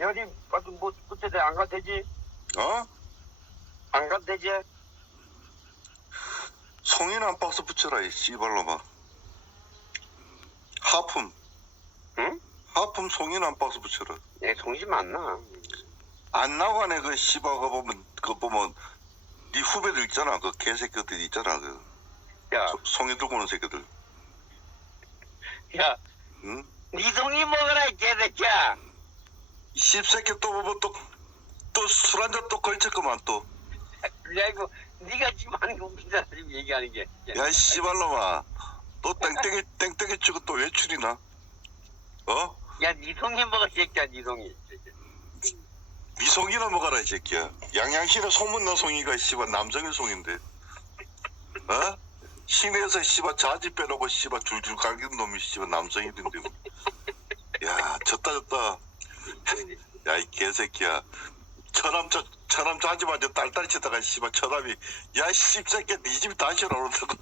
여기 봐도 뭐 그때 안 가도 되지? 어? 안 가도 되지? 송이나 한 박스 붙여라 이 씨발놈아 하품 응? 하품 송이나 한 박스 붙여라 내 송심 안 나. 안 나가네 그 씨발 그 보면 그 보면 네 후배들 있잖아 그 개새끼들 있잖아 그 야, 소- 송이 들고 오는 새끼들 야, 응? 니 송이 개새끼야. 이 씹새끼 또 보면 또 또 술 한잔 또 걸쳤구만 또 야 이거 네가 지금 하는 거 웃기잖아 지금 얘기하는 게. 야, 이 씨발놈아. 또 땡땡이, 땡땡이 치고 또 외출이나? 어? 야, 니 송이 먹어 이 새끼야, 니 송이. 미송이나 먹어라, 이 새끼야. 양양시내 소문난 송이가, 씨발, 남성의 송인데. 어? 시내에서, 씨발, 자지 빼놓고, 씨발, 줄줄 갈기는 놈이, 씨발, 남성이던데. 뭐. 야, 졌다, 졌다. 야, 이 개새끼야. 처남, 저, 처남 자지 마저 딸딸 치다가, 씨발, 처남이, 야, 이 씹새끼야, 니 집이 다시 오른다고.